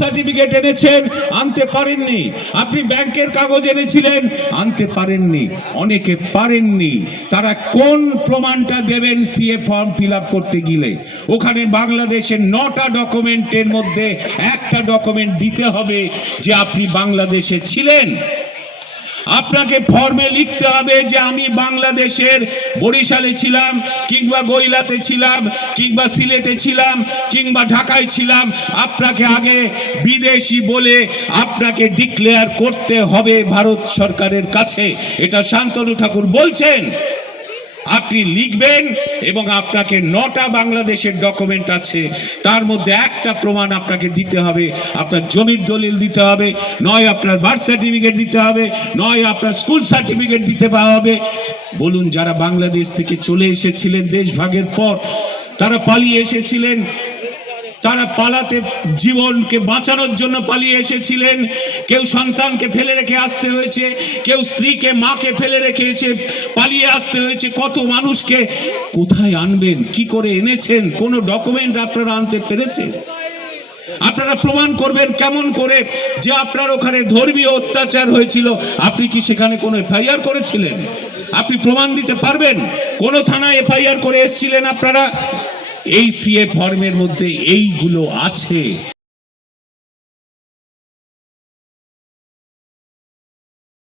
Certificate এনেছেন, আনতে পারেননি। আপনি ব্যাংকের কাগজ এনেছিলেন, আনতে পারেননি। অনেকে পারেননি। তারা কোন প্রমাণটা দেবেন সিএ ফর্ম ফিল করতে গেলে? ওখানে বাংলাদেশের নটা ডকুমেন্টের মধ্যে একটা ডকুমেন্ট দিতে হবে যে আপনি বাংলাদেশে ছিলেন। আপনাকে ফর্মে লিখতে হবে যে আমি বাংলাদেশের বরিশালে ছিলাম, কিংবা গইলাতে ছিলাম, কিংবা সিলেটে ছিলাম, কিংবা ঢাকায় ছিলাম। আপনাকে আগে বিদেশি বলে আপনাকে ডিক্লেয়ার করতে হবে ভারত সরকারের কাছে। এটা শান্তনু ঠাকুর বলছেন। আপনি লিখবেন এবং আপনাকে নটা বাংলাদেশের ডকুমেন্ট আছে। তার মধ্যে একটা প্রমাণ আপনাকে দিতে হবে। আপনার জমির দলিল দিতে হবে, নয় আপনার বার্থ সার্টিফিকেট দিতে হবে, নয় আপনার স্কুল সার্টিফিকেট দিতে পাওয়া হবে। বলুন, যারা বাংলাদেশ থেকে চলে এসেছিলেন দেশ ভাগের পর, তারা পালিয়ে এসেছিলেন তারা পালাতে জীবনকে বাঁচানোর জন্য পালিয়ে এসেছিলেন। কেউ সন্তানকে ফেলে রেখে আসতে হয়েছে, কেউ স্ত্রীকে, মাকে ফেলে রেখেছে পালিয়ে আসতে হয়েছে। কত মানুষকে কোথায় আনবেন, কি করে এনেছেন, কোনো ডকুমেন্ট আপনারা আনতে পেরেছেন? আপনারা প্রমাণ করবেন কেমন করে যে আপনার ওখানে ধর্মীয় অত্যাচার হয়েছিল। আপনি কি সেখানে কোনো এফআইআর করেছিলেন? আপনি প্রমাণ দিতে পারবেন? কোন থানায় এফআইআর করে এসেছিলেন আপনারা? এই সিএ ফর্মের মধ্যে এইগুলো আছে।